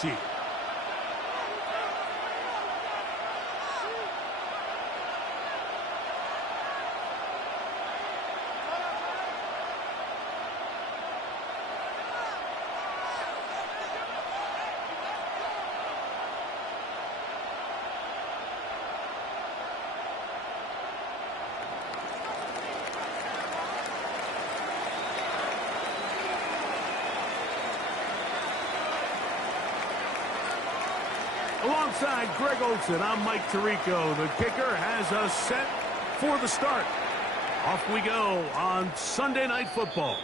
cheap. Alongside Greg Olson, I'm Mike Tirico. The kicker has us set for the start. Off we go on Sunday Night Football.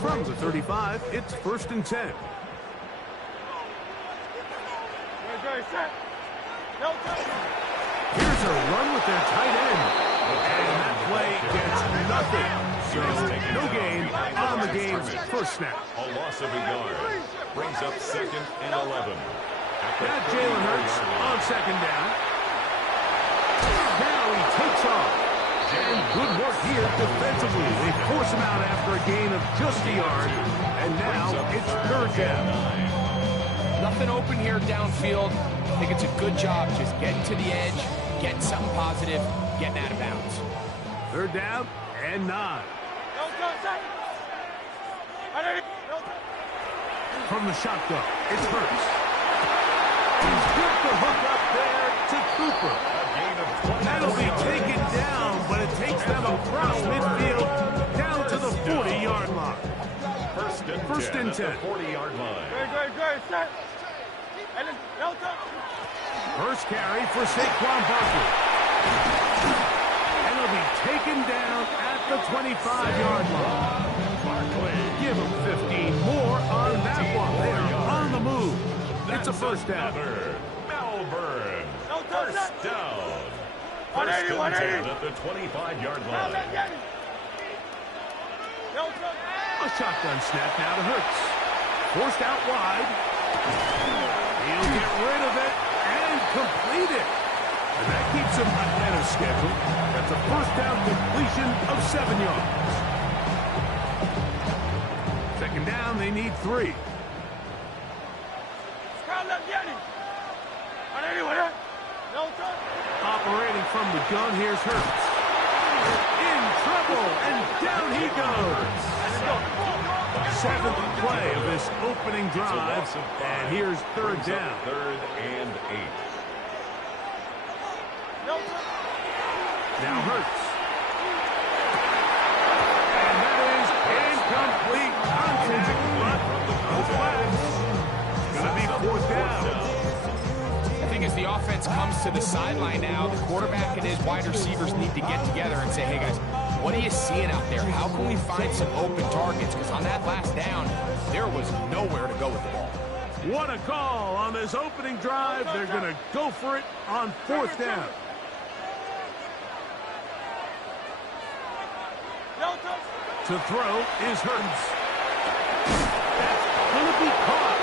From the 35, it's 1st and 10. Here's a run with their tight end. And that play gets nothing. So no gain on the game's first snap. A loss of a yard. Brings up 2nd and 11. Got Jalen Hurts on 2nd down. Now he takes off. And good work here defensively. They force him out after a gain of just a yard. And now it's 3rd down. Nothing open here downfield. I think it's a good job just getting to the edge, getting something positive, getting out of bounds. 3rd down and 9. From the shotgun, it's Hurts. He's good to hook up there to Cooper. That'll be taken down, but it takes them across midfield down to the 40-yard line. 1st and 10. 40-yard line. First carry for Saquon Barkley. And it'll be taken down at the 25-yard line. Barkley. Give him 15 more on that one. They are on the move. It's a 1st down. Melbourne. 1st down. 1st and 10 at the 25-yard line. A shotgun snap now to Hurts. Forced out wide. He'll get rid of it and complete it. And that keeps him ahead of schedule. That's a 1st down completion of 7 yards. 2nd down, they need 3. Operating from the gun, here's Hurts. In trouble, and down he goes. 7th play of this opening drive, and here's 3rd down. 3rd and 8. Now Hurts. And that is incomplete contact, but no flags. It's going to be 4th down. I think as the offense comes to the sideline now, the quarterback and his wide receivers need to get together and say, hey guys, what are you seeing out there? How can we find some open targets? Because on that last down, there was nowhere to go with the ball. What a call on this opening drive. They're going to go for it on 4th down. To throw is Hurts. That's going to be caught.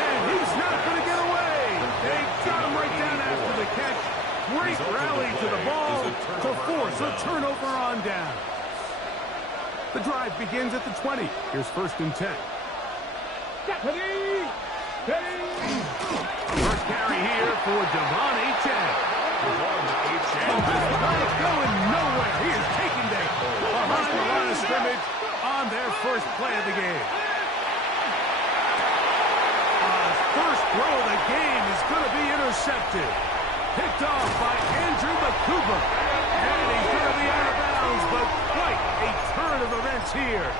And he's not going to get away. They got him right down after the catch. Great rally to the ball to force a turnover on down. The drive begins at the 20. Here's 1st and 10. First carry here for Devon Achane. And despite going nowhere, he is taken down behind the line of scrimmage on their first play of the game. First throw of the game is going to be intercepted. Picked off by Andrew McCouber. And he's going to be out of bounds, but quite a turn of events here.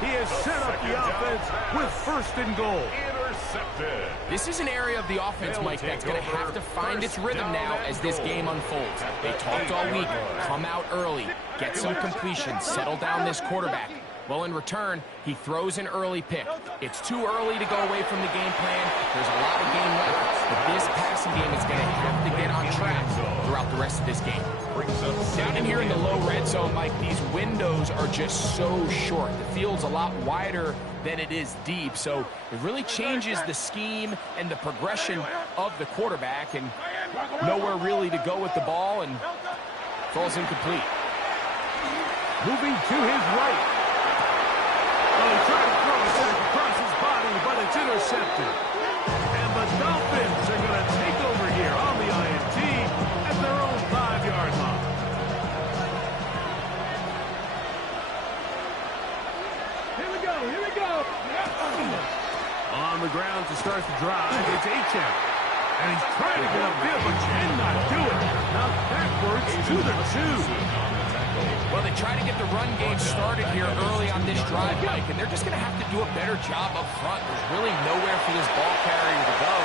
He has set up the offense with 1st and goal. Intercepted. This is an area of the offense, Mike, that's going to have to find its rhythm now as this game unfolds. They talked all week. Come out early. Get some completion. Settle down this quarterback. Well, in return, he throws an early pick. It's too early to go away from the game plan. There's a lot of game left, but this passing game is going to have to get on track throughout the rest of this game. Down in here in the low red zone, Mike, these windows are just so short. The field's a lot wider than it is deep, so it really changes the scheme and the progression of the quarterback, and nowhere really to go with the ball, and falls incomplete. Moving to his right. Well, he tried to throw it back across his body, but it's intercepted. And the Dolphins are going to take over here on the INT at their own 5-yard line. Here we go, here we go. On the ground to start the drive, it's H.M. And he's trying to get upfield, but cannot do it. Now backwards to the 2. Well, they try to get the run game started here early on this drive, Mike, and they're just going to have to do a better job up front. There's really nowhere for this ball carrier to go.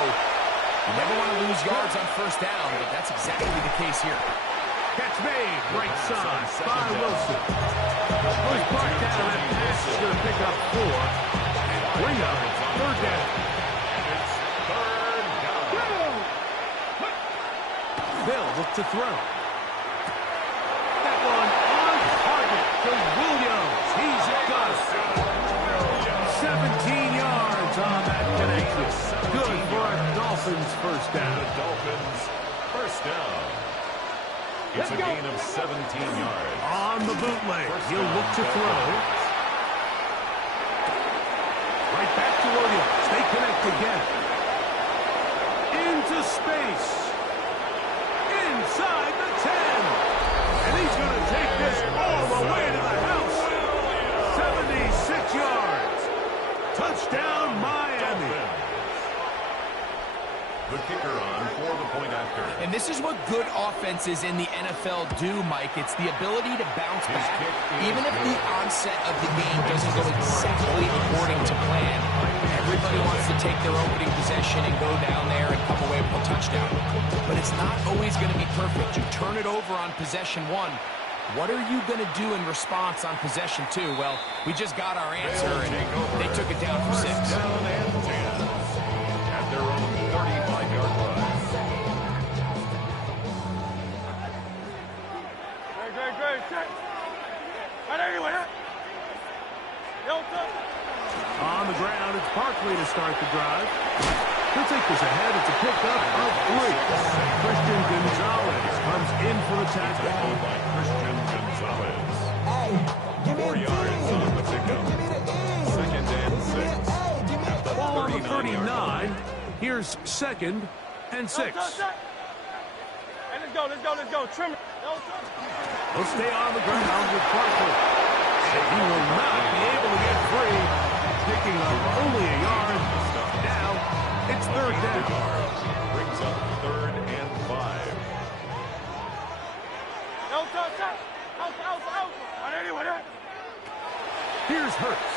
You never want to lose yards on first down, but that's exactly the case here. Catch made, right side by Wilson. He's brought down, that pass is going to pick up 4. And bring up 3rd down. It's 3rd down. Bill look to throw. That one on target to Williams. He's got 17 yards on that connection. Good for a Dolphins first down. The Dolphins first down. It's a gain of 17 yards. On the bootleg, he'll look to throw. Right back to Williams. They connect again. Into space. Inside the 10. And he's going to take this all the way to the house. 76 yards. Touchdown, Miami. The kicker on for the point after. And this is what good offenses in the NFL do, Mike. It's the ability to bounce back. Even if the onset of the game doesn't go exactly according to plan, everybody wants to take their opening possession and go down there and come away with a touchdown. But it's not always going to be perfect. You turn it over on possession 1. What are you going to do in response on possession 2? Well, we just got our answer, and they took it down for 6. Down and 10 at their own 35-yard line. On the ground, it's Barkley to start the drive. He'll take this ahead. It's a pickup of 3. Christian Gonzalez comes in for the tackle. Tackled by Christian Gonzalez. Hey, give me 4 yards on the pickup. Give me the E. 2nd and 6. Hey, give me At the Ball on the 39. 39. Here's 2nd and 6. Hey, let's go. Trim it. He'll stay on the ground with Barkley. And he will not be able to get free. Picking up only a yard. Now, it's 3rd down. Brings up 3rd and 5. Here's Hurts.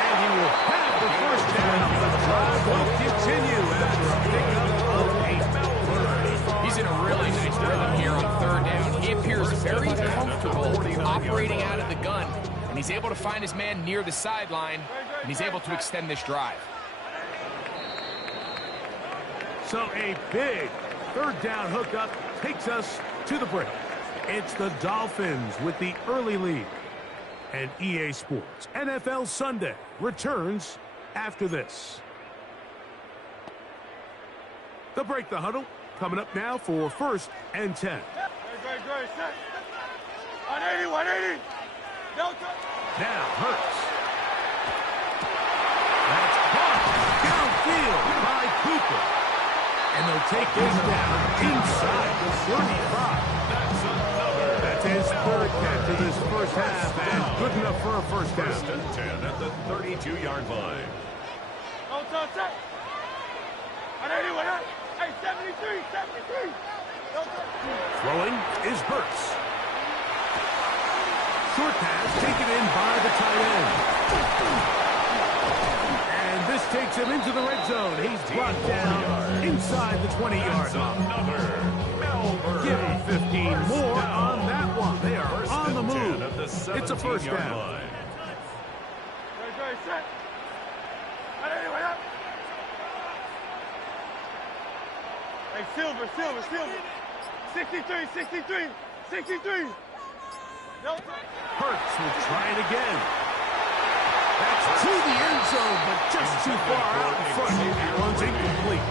And he will have the first down. The drive will continue after a pickup of 8. He's in a really nice rhythm here on 3rd down. He appears very comfortable operating out of the gun, and he's able to find his man near the sideline, and he's able to extend this drive. So a big 3rd down hookup takes us to the break. It's the Dolphins with the early lead. And EA Sports NFL Sunday returns after this. The break, the huddle, coming up now for 1st and 10. Great. 180. Now Hurts. That's caught downfield by Cooper. And they'll take this down inside the 35. That's his 3rd catch of this first half, and good enough for a first down. 1st and 10 at the 32-yard line. Hey, 73. Throwing is Hurts. Short pass taken in by the tight end. And this takes him into the red zone. He's brought down inside the 20-yard line. Another Give him 15 more on that one. They are on the move. It's a first down. Set. Hey, Silver. 63. No. Hurts will try it again. That's to the end zone, but just too far out in front. That one's incomplete.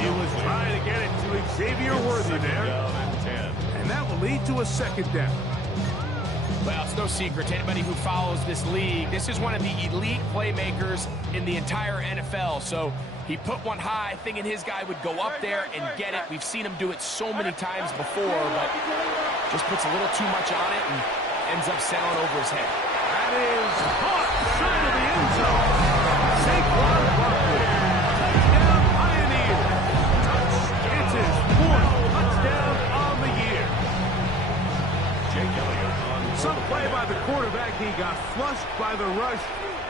He was trying to get it to Xavier Worthy there. And that will lead to a second down. Well, it's no secret to anybody who follows this league. This is one of the elite playmakers in the entire NFL. So he put one high, thinking his guy would go up there and get it. We've seen him do it so many times before, but just puts a little too much on it and ends up sailing over his head. That is caught side of the end zone. Saquon Barkley. Touchdown Pioneer. It's his fourth touchdown on the year. Jake Elliott on Some play by the quarterback. He got flushed by the rush,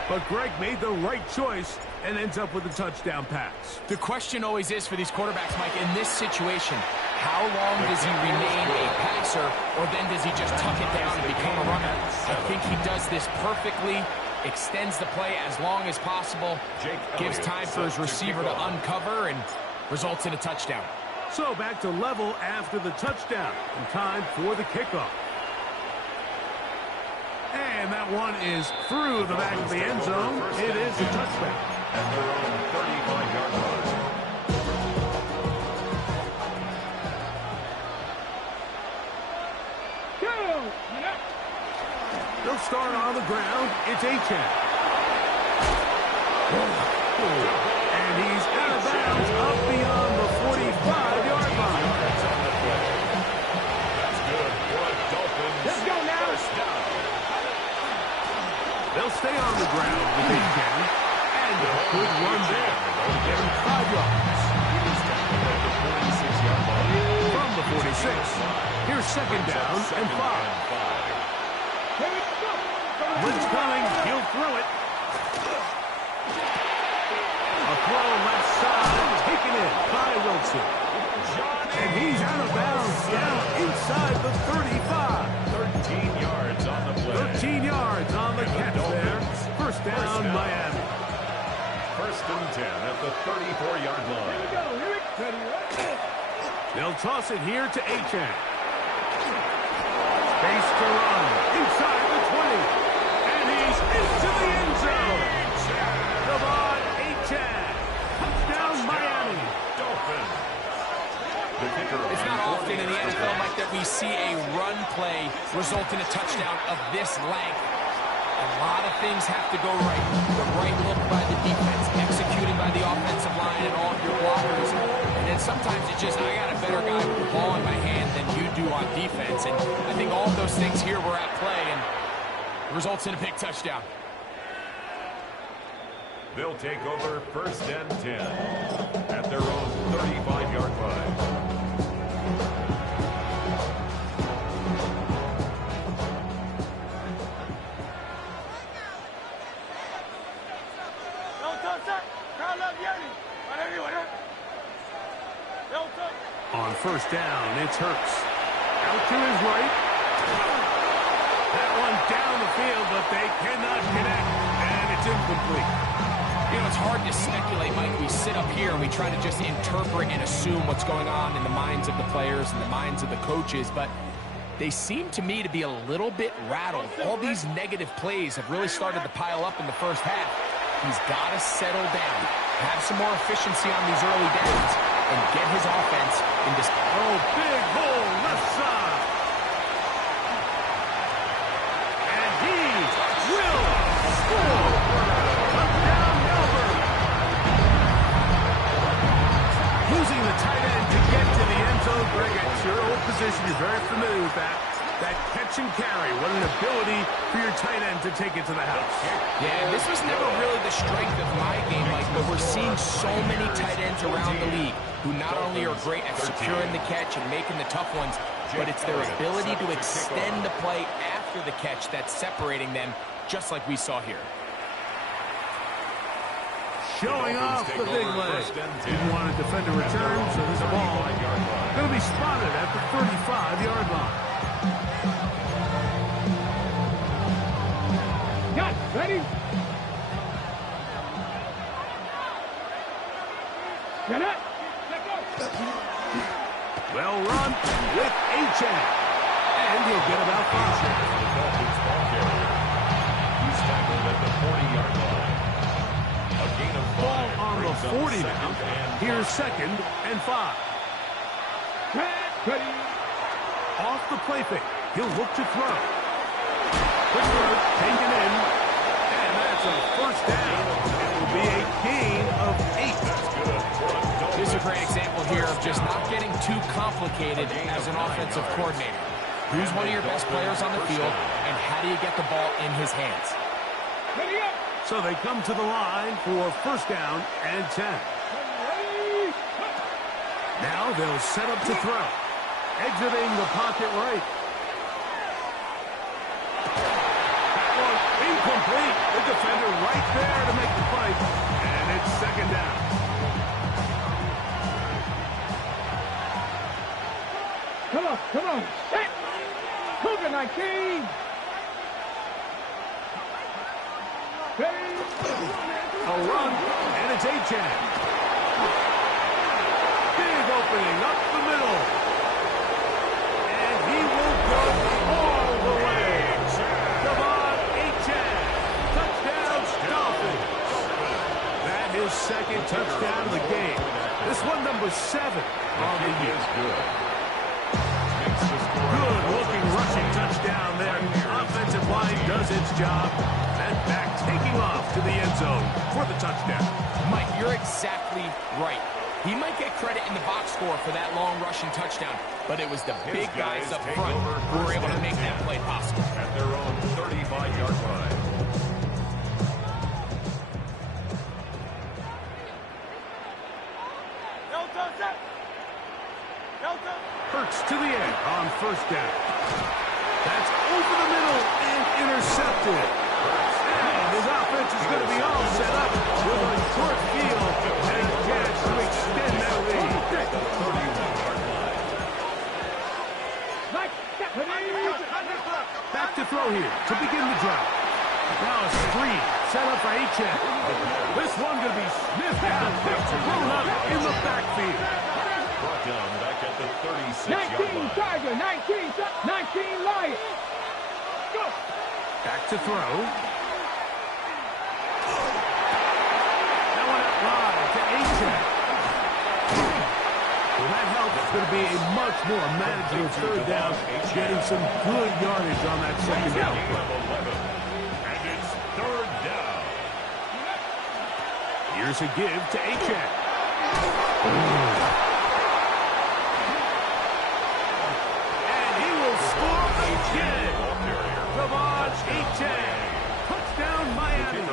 but Greg made the right choice and ends up with a touchdown pass. The question always is for these quarterbacks, Mike, in this situation, how long does he remain a passer, or then does he just tuck it down and become a runner? I think he does this perfectly, extends the play as long as possible, gives time for his receiver to uncover, and results in a touchdown. So back to level after the touchdown, and time for the kickoff. And that one is through the back of the end zone. It is a touchdown. at their own 35-yard line. They'll start on the ground. It's Achane. And he's out of bounds up beyond the 45-yard line. That's good for a Dolphins. Let's go now. First down. They'll stay on the ground with Achane. And a good run there. Get him 5 yards. From the 46. Here's second down and 5. Blitz coming. He'll throw it. A throw left side. Taken in by Wilson. And he's out of bounds. Down inside the 35. 13 yards on the play. 13 yards on the catch there. First down, Miami. First and 10 at the 34-yard line. They'll toss it here to Achane. Space to run. Inside the 20. And he's into the end zone. Devon Achane. Touchdown, Miami. Dolphins. The kicker. It's not often in the NFL, Mike, that we see a run play result in a touchdown of this length. A lot of things have to go right. The right look by the defense, executing by the offensive line and all of your blockers. And then sometimes it's just, I got a better guy with the ball in my hand than you do on defense. And I think all of those things here were at play and results in a big touchdown. They'll take over first and 10 at their own 35-yard line. On first down, it's Hurts. Out to his right. That one down the field, but they cannot connect, and it's incomplete. You know, it's hard to speculate, Mike. We sit up here and we try to just interpret and assume what's going on in the minds of the players and the minds of the coaches, but they seem to me to be a little bit rattled. All these negative plays have really started to pile up in the first half. He's got to settle down, have some more efficiency on these early downs, and get his offense in this. Oh, big hole left side. And he will score. Touchdown, Melbourne. Losing the tight end to get to the end zone. Greg, it's your old position. You're very familiar with that. That catch and carry. What an ability for your tight end to take it to the house. Yeah, this was never really the strength of my game, Mike, but we're seeing so many tight ends around the league who not only are great at securing the catch and making the tough ones, but it's their ability to extend the play after the catch that's separating them, just like we saw here. showing off the big leg. Didn't want to defend a return, so this ball going to be spotted at the 35-yard line. Got ready. Get it. Well run with H.A. And he'll get about 5. He's tackled at the 40-yard line. A gain of 5. Ball on the 40 now. Here's 2nd and 5. Ready. Off the play fake. He'll look to throw. Quick throw, taken in. And that's a first down. It will be a gain of 8. That's good. This is a great example here of just not getting too complicated as an offensive coordinator. Who's one of your best players on the field, and how do you get the ball in his hands? Ready up. So they come to the line for first down and 10. Now they'll set up to throw. Exiting the pocket right. That one incomplete. The defender right there to make the play. And it's 2nd down. Come on. Set. Cougar 19. Ready. A run, and it's H.A. Big opening up the middle. And he will go all the way. Devon H.A. Touchdown, Dolphins. That is 2nd touchdown of the game. This one number 7 on the year. Good-looking rushing touchdown there. Offensive line does its job. And back taking off to the end zone for the touchdown. Mike, you're exactly right. He might get credit in the box score for that long rushing touchdown, but it was the big guys up front who were able to make that play possible. At their own 35-yard line. Hurts to the end on first down. That's over the middle and intercepted. And his offense is going to be all set up with a short field and a chance to extend that lead. Back to throw here to begin the drive. Now a screen set up for H.A. This one going to be sniffed out and thrown up in the backfield. Brought down back at the 36-yard 19 line. Tiger, 19 Lion. Go. Back to throw. That one out wide to H.A. Well, that helps. It's going to be a much more manageable third down, getting some good yardage on that second down play. And it's 3rd down. Here's a give to H.A. And he will score again. Devon H.A. Touchdown, Miami.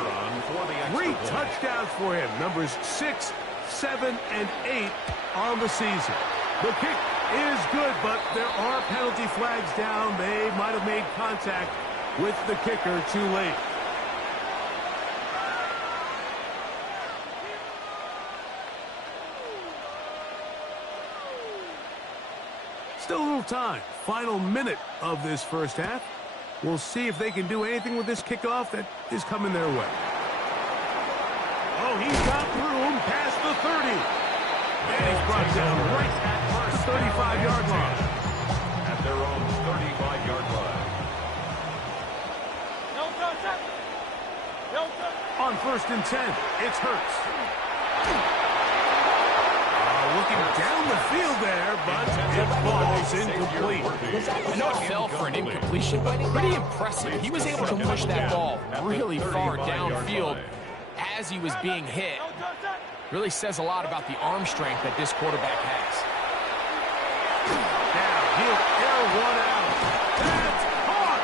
3 touchdowns for him. Numbers 6, 7, and 8 on the season. The kick is good, but there are penalty flags down. They might have made contact with the kicker too late. Still a little time. Final minute of this first half. We'll see if they can do anything with this kickoff that is coming their way. Oh, he's got through him past the 30. And he's brought down right at the 35-yard line. At their own 35-yard line. On 1st and 10, it's Hurts. Looking down the field there, but it falls incomplete. I know it fell for an incompletion, but pretty impressive. He was able to push that ball really far downfield as he was being hit. Really says a lot about the arm strength that this quarterback has. Now he'll air one out. That's caught!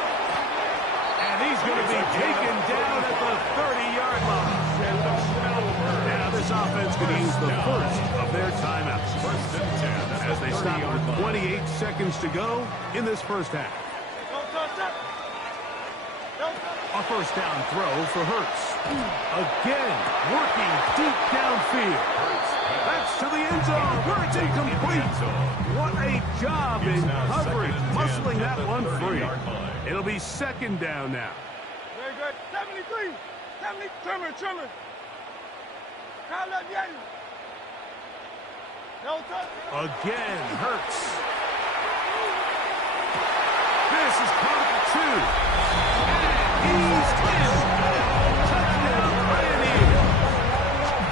And he's going to be taken down at the 30-yard line. Now this offense going to use the first of their timeouts. As they stop with 28 seconds to go in this first half. A first down throw for Hurts. Again, working deep downfield. That's to the end zone where it's incomplete. What a job in coverage, muscling that one free. It'll be second down now. Very good. 73. 70. Trimmer. Count up, yeah. No touch. Again, Hurts. This is part 2. And he's in. Touchdown, Pioneer.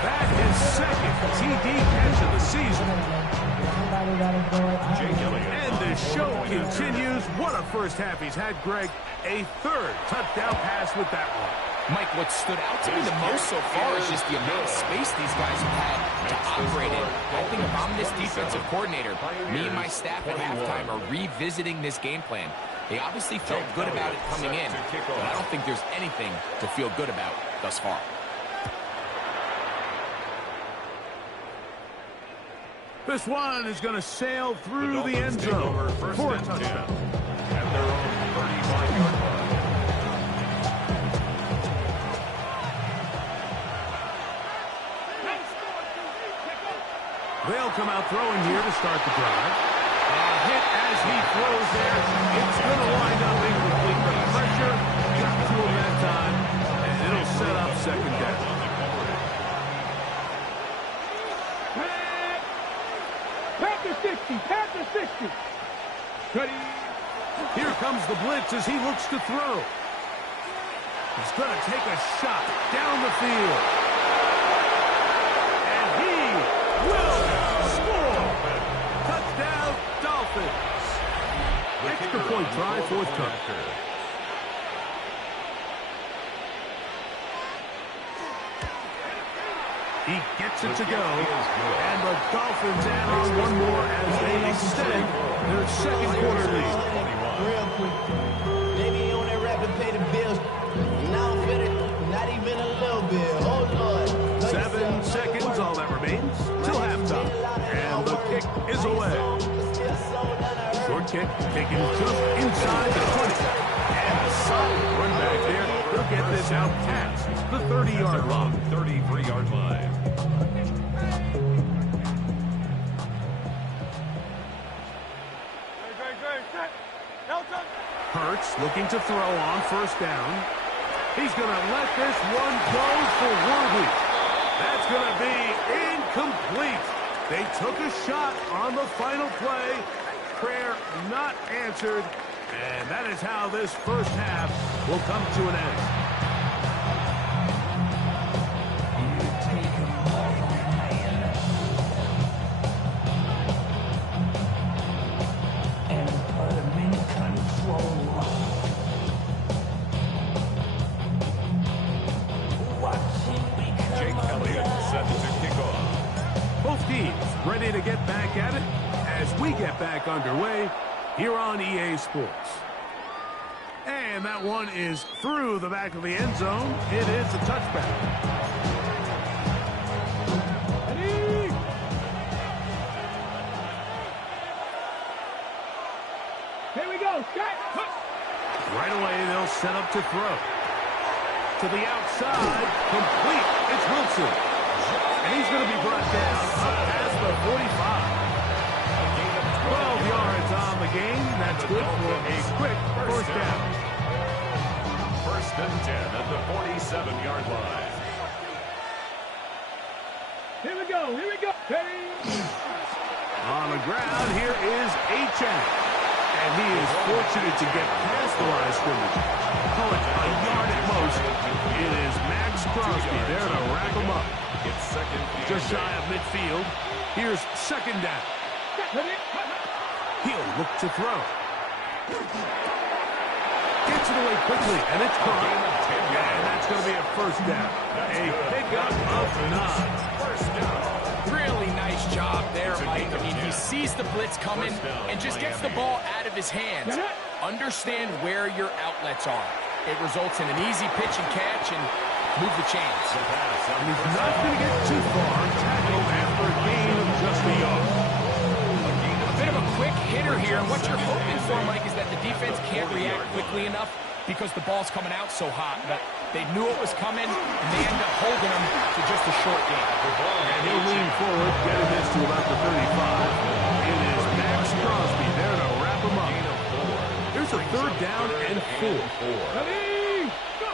That is second TD catch of the season. And the show continues. What a first half he's had, Greg. A third touchdown pass with that one. Mike, what stood out to me the most so far is just the amount of space these guys have had to operate in. I think if I'm this defensive coordinator, me and my staff at halftime are revisiting this game plan. They obviously felt good about it coming in, but I don't think there's anything to feel good about thus far. This one is going to sail through the end zone for a touchdown. At their own 35-yard line. They'll come out throwing here to start the drive. A hit as he throws there. It's going to wind up incomplete. The pressure got to him that time, and it'll set up second down. Panther 60. Ready. Here comes the blitz as he looks to throw. He's going to take a shot down the field. And he will score. Touchdown, Dolphins. Extra point try, forthcoming. He gets it to go, and the Dolphins add on one more as they extend their second quarter lead. Real quick. Maybe on that rap to pay the bills. Now I'm finished. Not even a little bit. Oh, Lord. 7 seconds, all that remains, till halftime. And the kick is away. Short kick taken just inside the 20. And a solid run back there. He'll get this out past the 30-yard line. 33-yard line. Hurts looking to throw on first down. He's going to let this one go for Worthy. That's going to be incomplete. They took a shot on the final play. Prayer not answered. And that is how this first half will come to an end. Both teams ready to get back at it as we get back underway here on EA Sports. And that one is through the back of the end zone. It is a touchback. Here we go. Right away, they'll set up to throw. To the outside, complete. It's Wilson. And he's going to be brought down up past the 45. 12 yards on the game. That's good for a quick first down. First and 10 at the 47-yard line. Here we go. Ready. On the ground, here is Achane. And he is fortunate to get past the line of scrimmage. Call it a yard at most. It is Max Crosby there to wrap him up. It's second. Just shy of midfield. Here's second down. He'll look to throw. Gets it away quickly, and it's caught. And that's going to be a first down. A pickup of 9. First down. Really nice job there, Mike. I mean, he sees the blitz coming and just gets the ball out of his hands. Understand where your outlets are. It results in an easy pitch and catch and move the chains. And he's not going to get too far. Tackle after a gain of just a yard. A bit of a quick hitter here, and what you're hoping for, Mike, is that the defense can't react quickly enough because the ball's coming out so hot. But they knew it was coming, and they end up holding them to just a short game. And he'll lean forward, getting this to about the 35. It is Max Crosby there to wrap him up. Here's a 3rd down and 4. Ready, go.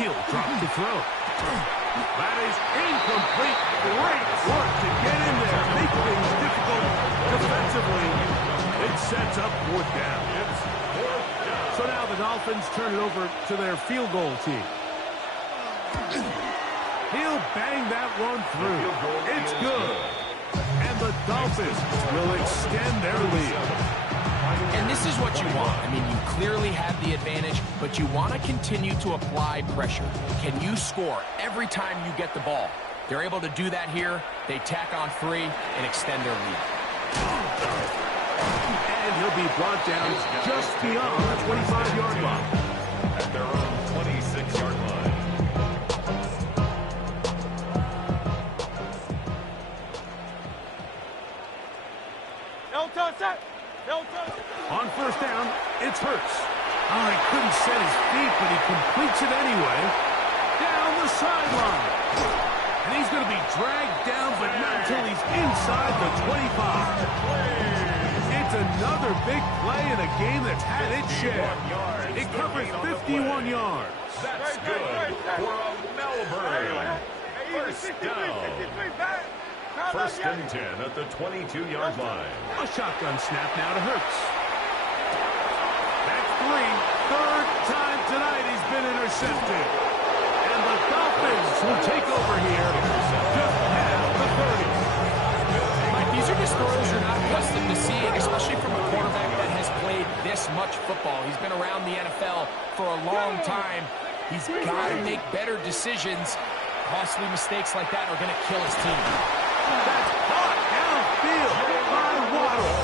He'll drop the throw. That is incomplete. Great work to get in there. Make things difficult defensively. It sets up 4th down. So now the Dolphins turn it over to their field goal team. He'll bang that one through. It's good. And the Dolphins will extend their lead. And this is what you want. I mean, you clearly have the advantage, but you want to continue to apply pressure. Can you score every time you get the ball? They're able to do that here. They tack on 3 and extend their lead. And he'll be brought down just beyond the 25-yard line. At their own 26-yard line. On 1st down, it's Hurts. Oh, he couldn't set his feet, but he completes it anyway. Down the sideline. And he's going to be dragged down, but not until he's inside the 25. It's another big play in a game that's had its share. It covers 51 yards. That's good for a Melbourne. 1st down. 1st and 10 at the 22-yard line. A shotgun snap now to Hurts. That's 3. 3rd time tonight he's been intercepted. And the Dolphins will take over here just past the 30. Mike, these are just throws you're not accustomed to seeing, especially from a quarterback that has played this much football. He's been around the NFL for a long time. He's got to make better decisions. Costly mistakes like that are going to kill his team. That's caught downfield by Waddle.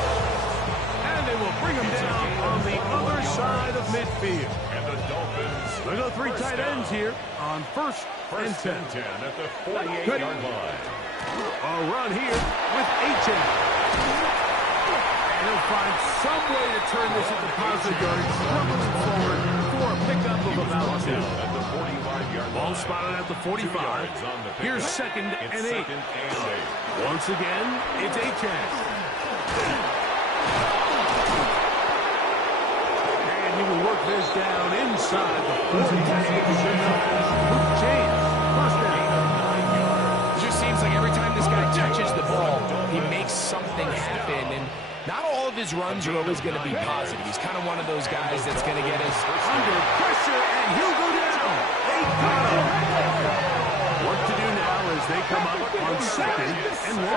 And they will bring him down on the other side of midfield. And the Dolphins. They go 3 tight ends here on 1st and 10. And 10 at the 48-yard line. A run here with H.M. And he'll find some way to turn this into positive yardage, struggling forward for a pickup of about 2. At the 45-yard line. Ball spotted at the 45. Here's 2nd and 8. Once again, it's H.M. And he will work this down inside the 40. James, 1st down. It just seems like every time this guy touches the ball, he makes something happen. And not all of his runs are always going to be positive. He's kind of one of those guys that's going to get us Under pressure, and he'll go down. They got him. Work to do now as they come up on 2nd and 1.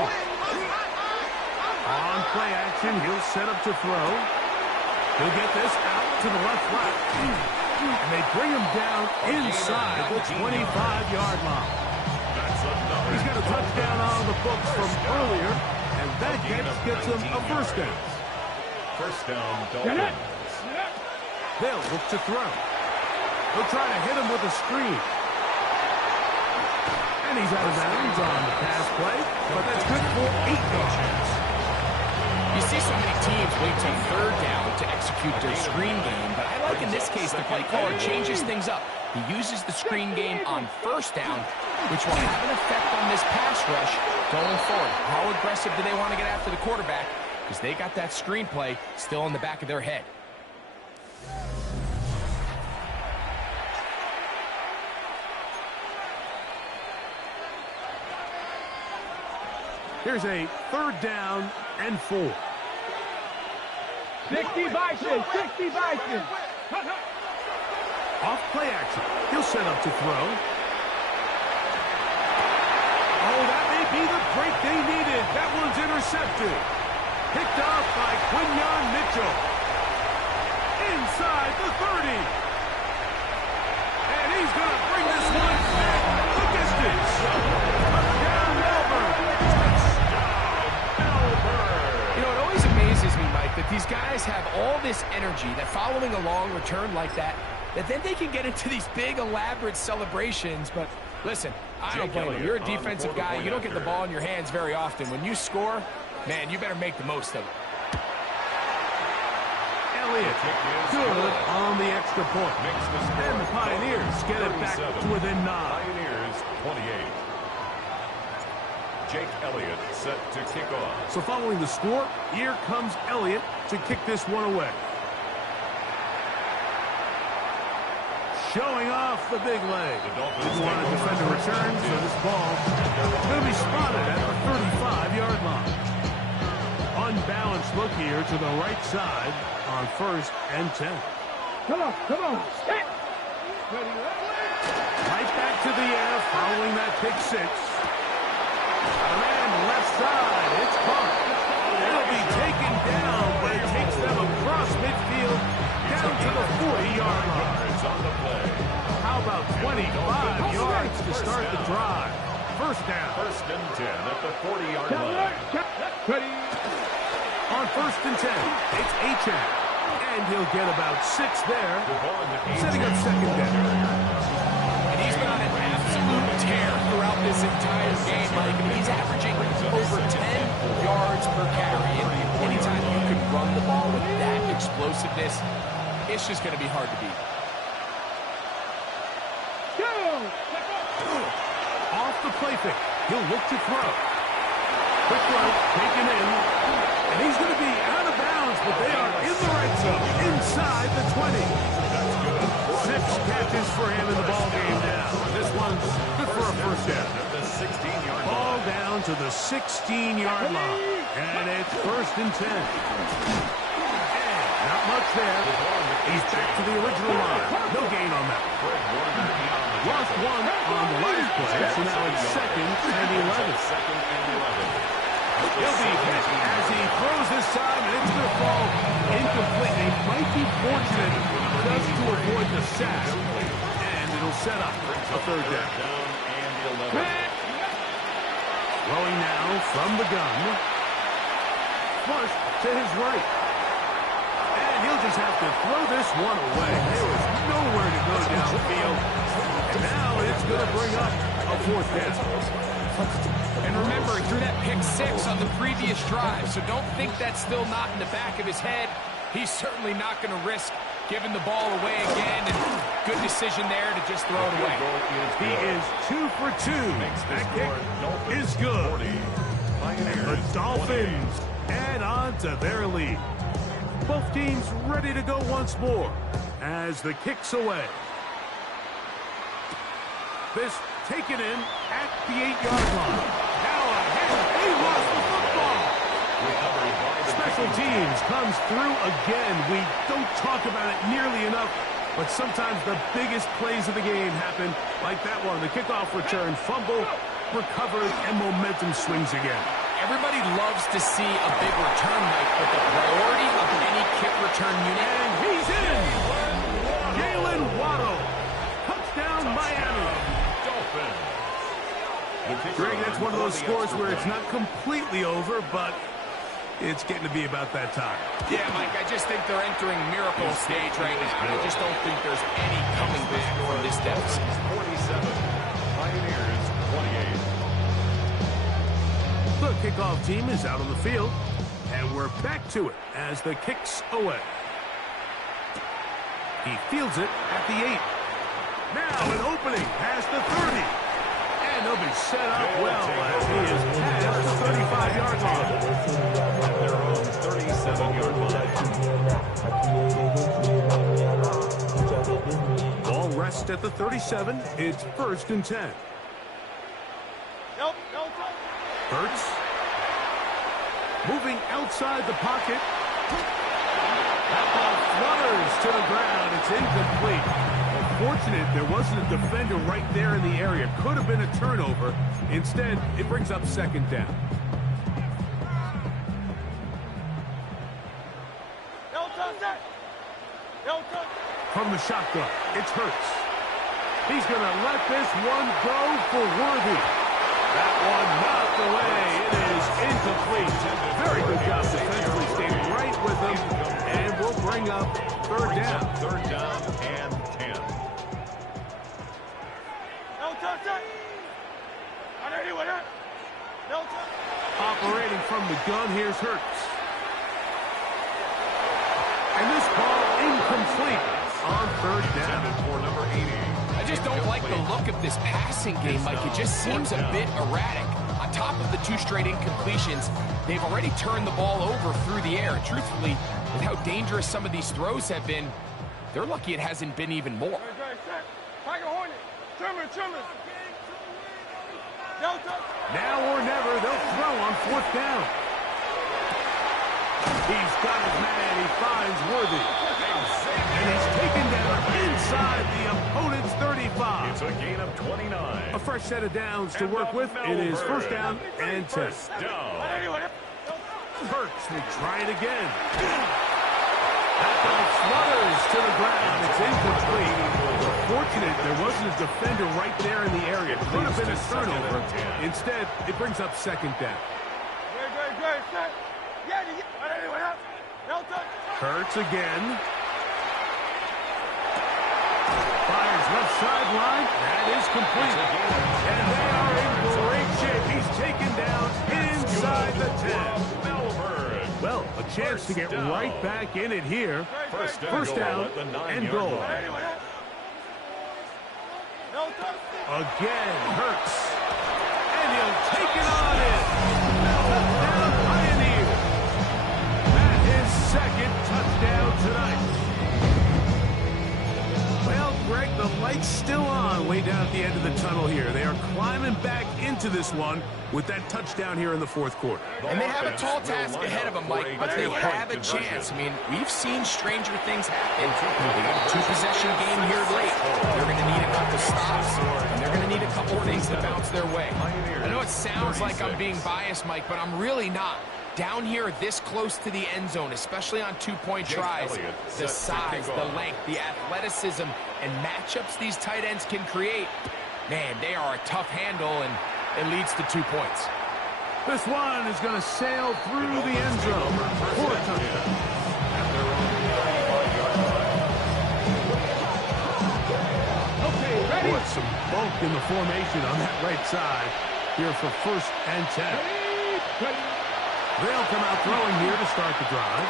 On play action, he'll set up to throw. He'll get this out to the left flat. And they bring him down inside the 25-yard line. He's got a touchdown on the books from earlier, and that gets him a 1st down. 1st down, Dolphins. They'll look to throw. He'll try to hit him with a screen. And he's out of bounds on the pass play, but that's good for 8 yards. You see so many teams wait till 3rd down to execute their screen game, but I like in this case the play caller changes things up. He uses the screen game on 1st down, which will have an effect on this pass rush going forward. How aggressive do they want to get after the quarterback? Because they got that screen play still in the back of their head. Here's a 3rd down and 4. 60 Bison, 60 Bison. Off play action. He'll set up to throw. Oh, that may be the break they needed. That one's intercepted. Picked off by Quinyon Mitchell. Inside the 30. And he's going to bring this one back the distance. Touchdown, Melbourne. You know, it always amazes me, Mike, that these guys have all this energy, that following a long return like that then they can get into these big, elaborate celebrations. But listen, I don't blame you. You're a defensive guy. You don't get the ball in your hands very often. When you score, man, you better make the most of it. Elliott. Good on the extra point. And the Pioneers get it back to within 9. Pioneers 28. Jake Elliott set to kick off. So following the score, here comes Elliott to kick this one away. Showing off the big leg. Didn't want to defend a return, so this ball is going to be spotted at the 35-yard line. Unbalanced look here to the right side on 1st and 10. Come on, come on. Step. Right back to the air following that pick 6. A man left side. It's caught. It'll be taken down, but it takes them across midfield down to the 40-yard line. On the play. How about 25 yards to start the drive? First down. 1st and 10 at the 40-yard line. Ready. On 1st and 10, it's Achane. And he'll get about 6 there, setting up second down. And he's been on an absolute tear throughout this entire game, Mike. I mean, he's averaging over 10 yards per carry. And anytime you can run the ball with that explosiveness, it's just going to be hard to beat. Off the play fake. He'll look to throw. Quick throw, taken in. And he's going to be out of bounds, but they are in the right zone, inside the 20. 6 catches for him in the ball game now. This one's good for a first down. The 16-yard Ball down to the 16-yard line. And it's 1st and 10. And not much there. He's back to the original line. No gain on that. Lost 1 on the last play, so now it's 2nd and 11. He'll be hit as he throws this time, and it's going to fall incomplete. They might be fortunate just to avoid the sack, and it'll set up a 3rd down. Throwing now from the gun. Flush to his right. And he'll just have to throw this one away. There was nowhere to go downfield. And now it's going to bring up a 4th down. And remember, he threw that pick 6 on the previous drive, so don't think that's still not in the back of his head. He's certainly not going to risk giving the ball away again, and good decision there to just throw it away. He is 2 for 2. That kick is good. And the Dolphins add on to their lead. Both teams ready to go once more as the kick's away. This taken in at the 8-yard line. Now ahead. He lost the football. Special teams comes through again. We don't talk about it nearly enough, but sometimes the biggest plays of the game happen like that one. The kickoff return, fumble, recovered, and momentum swings again. Everybody loves to see a big return, Mike, but the priority of any kick return unit. And he's in. Jalen Waddle. Touchdown, Miami. Greg, that's one of those scores where it's not completely over, but it's getting to be about that time. Yeah, Mike, I just think they're entering miracle stage right now. I just don't think there's any coming back from this deficit. 47. Pioneers 28. The kickoff team is out on the field, and we're back to it as the kick's away. He fields it at the 8. Now an opening past the 30. And he'll be set up well as he is past the 35-yard line. Their own 37-yard line. Ball rests at the 37. It's 1st and 10. Hurts. Moving outside the pocket. That ball flutters to the ground. It's incomplete. Fortunate there wasn't a defender right there in the area. Could have been a turnover. Instead, it brings up 2nd down. From the shotgun, it's Hurts. He's going to let this one go for Worthy. That one knocked away. It is incomplete. Very good job defensively. Stayed right with him. And we'll bring up 3rd down. 3rd down and 10. Operating from the gun, here's Hurts. And this ball third down. For number 80. I just don't like the look of this passing game, Mike. It just seems a bit erratic. On top of the 2 straight incompletions, they've already turned the ball over through the air. And truthfully, with how dangerous some of these throws have been, they're lucky it hasn't been even more. Now or never, they'll throw on 4th down. He's got his man. He finds Worthy. And he's taken down inside the opponent's 35. It's a gain of 29. A fresh set of downs to work with. It is 1st down and 10. First down. Hurts will try it again. That ball flutters to the ground. It's incomplete. Fortunate there wasn't a defender right there in the area. It could have been a turnover. Instead, it brings up 2nd down. Hurts again. Fires left sideline. That is complete. And they are in great shape. He's taken down inside the 10. Well, a chance to get right back in it here. First down and goal. Again, Hurts. And he'll take it on in. Touchdown, Pioneer. That is 2nd touchdown tonight. Well, Greg, the light's still on way down at the end of the tunnel here. They are climbing back into this one with that touchdown here in the 4th quarter. And they have a tall task ahead of them, Mike, but they have a chance. I mean, we've seen stranger things happen. They got a 2-possession game here late. They're going to need a couple stops, and they're going to need a couple things to bounce their way. I know it sounds like I'm being biased, Mike, but I'm really not. Down here this close to the end zone, especially on 2-point tries, the size, the length, the athleticism, and matchups these tight ends can create, man, they are a tough handle, and it leads to 2 points. This one is going to sail through the end zone for a touchdown. Okay, ready? Put some bulk in the formation on that right side here for 1st and 10. Ready? They'll come out throwing here to start the drive.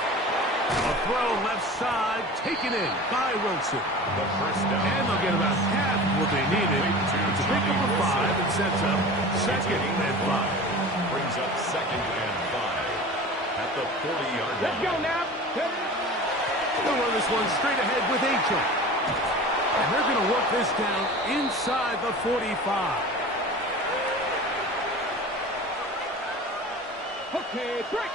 A throw left side, taken in by Wilson. And they'll get about half of what they needed. It's a pick up of 5 and sets up 2nd and 5. Brings up 2nd and 5 at the 40-yard line. Let's go now. They'll run this one straight ahead with H.O. And they're going to work this down inside the 45. Okay, break.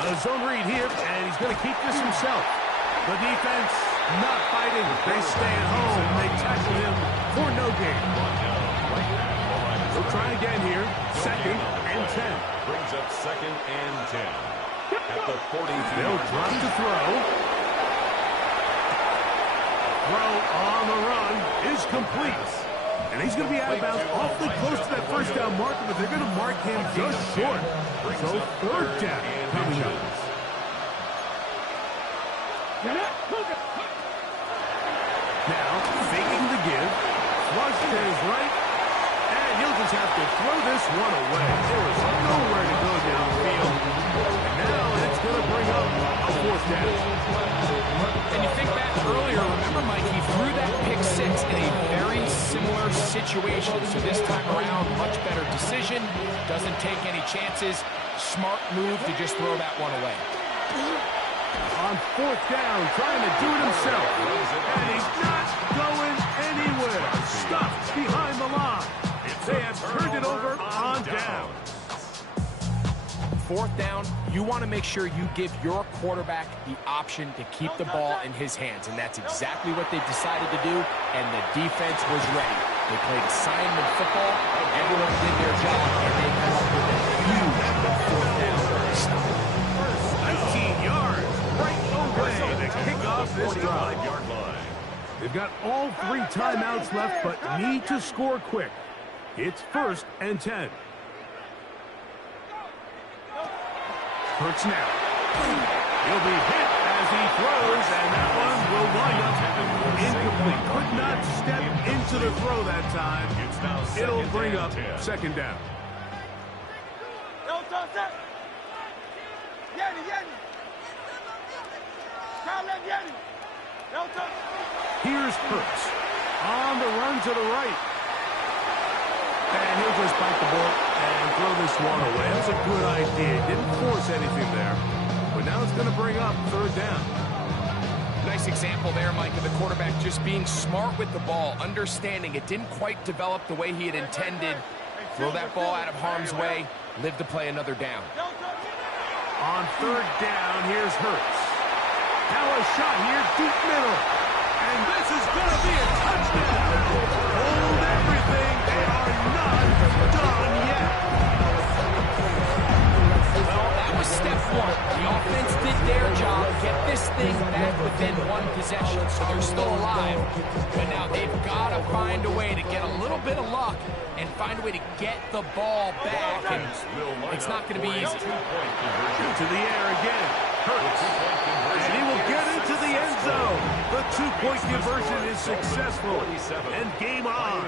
A zone read here, and he's going to keep this himself. The defense not fighting. They stay at home. They tackle him for no gain. We'll try again here. 2nd and 10. Brings up 2nd and 10 at the 42. They'll drop to throw. Throw on the run is complete. And he's going to be out of bounds awfully close to that 1st down marker, but they're going to mark him just short. So 3rd down coming up. Now, faking the give. Flush to his right. And he'll just have to throw this one away. There is nowhere to go downfield. And now it's going to bring up a 4th down. And you think back earlier, remember, Mike, he threw that pick 6 in a very similar situation. So this time around, much better decision. Doesn't take any chances. Smart move to just throw that one away. On 4th down, trying to do it himself. And he's not going anywhere. Stuffed behind the line. They have turned it over on down. 4th down, you want to make sure you give your quarterback the option to keep the ball in his hands, and that's exactly what they've decided to do, and the defense was ready. They played assignment football, everyone did their job, and they come up with a huge 4th down stop. 19 yards, right away to kick off this drive. They've got all 3 timeouts left, but need to score quick. It's 1st and 10. Hurts now. He'll be hit as he throws, and that one will wind up incomplete. Could not step into the throw that time. It'll bring up 2nd down. Here's Hurts on the run to the right. And he'll just bite the ball and throw this one away. That's a good idea. Didn't force anything there. But now it's going to bring up third down. Nice example there, Mike, of the quarterback just being smart with the ball, understanding it didn't quite develop the way he had intended. Throw that ball out of harm's way, live to play another down. On third down, here's Hurts. Now a shot here, deep middle. And this is going to be a touchdown. Hold everything. They are not done yet. Well, that was step one. The offense did their job, get this thing back within one possession, so they're still alive. But now they've got to find a way to get a little bit of luck and find a way to get the ball back. And it's not going to be easy. To the air again. Hurts. And he will get into the end zone. The two-point conversion is successful. And game on.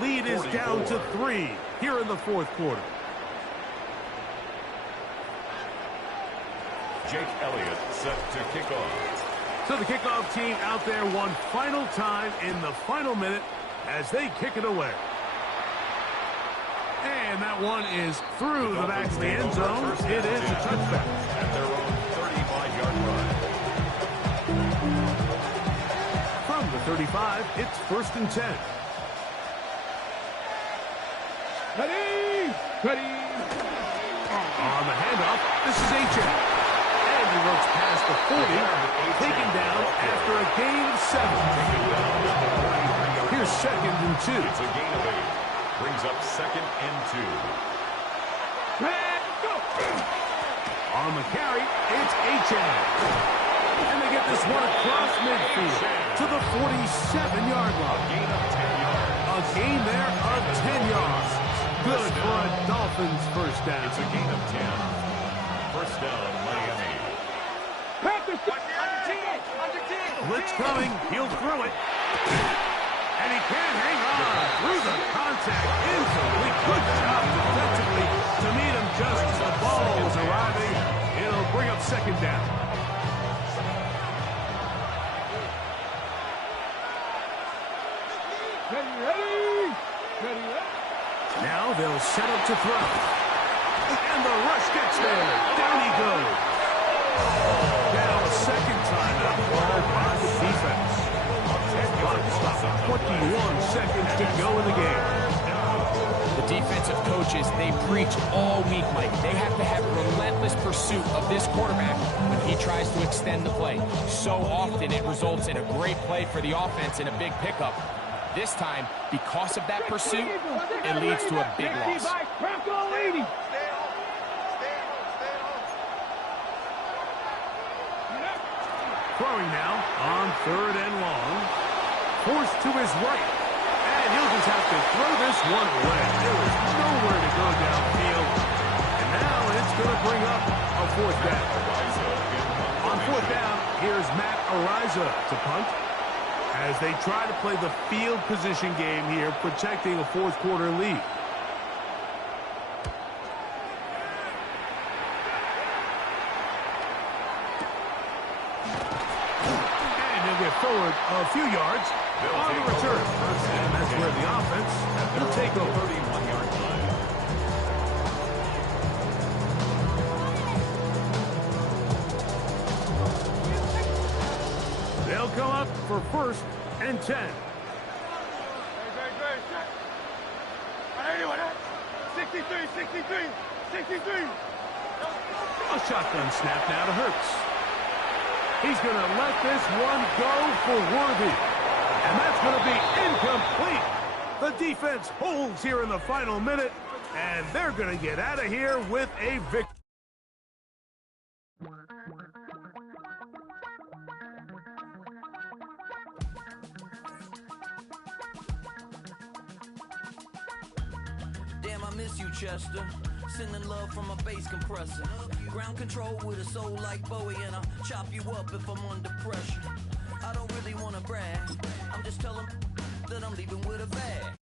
Lead is down to 3 here in the fourth quarter. Jake Elliott set to kick off. So the kickoff team out there one final time in the final minute as they kick it away. And that one is through the back of the end zone. It is a touchback. At their own 35-yard line. From the 35, it's 1st and 10. Ready! Ready! On the handoff, this is H.A. And he looks past the 40, taken down after a gain of 7. Here's 2nd and 2. It's a gain of 8. Brings up 2nd and 2. Go! On the carry, it's H.A. And they get this one across midfield to the 47-yard line. Gain of 10 yards. A gain there of 10 yards. Good for a Dolphins first down. It's a gain of 10. First down, Miami. Blitz coming. He'll throw it. And he can't hang on through the contact instantly. Good job defensively to meet him just as the ball was arriving. It'll bring up 2nd down. Ready! Now they'll set up to throw. And the rush gets there. Down he goes. Now a 2nd time out ball by the defense. Clock stop. 21 seconds to go in the game. The defensive coaches, they preach all week, Mike. They have to have relentless pursuit of this quarterback when he tries to extend the play. So often it results in a great play for the offense and a big pickup. This time, because of that pursuit, it leads to a big loss. Throwing now on 3rd and long. Forced to his right. And he'll just have to throw this one away. There is nowhere to go downfield. And now it's going to bring up a 4th down. On 4th down, here's Matt Ariza to punt. As they try to play the field position game here, protecting a 4th quarter lead. And he'll get forward a few yards on the return. And that's where the offense will take over. 31-yard line. They'll come up for 1st and 10. 63. A shotgun snap now to Hurts. He's going to let this one go for Worthy. And that's going to be incomplete. The defense holds here in the final minute, and they're going to get out of here with a victory. Damn, I miss you, Chester. Sending love from a bass compressor. Ground control with a soul like Bowie, and I'll chop you up if I'm under pressure. I don't really want to brag. I'm just telling that I'm leaving with a bag.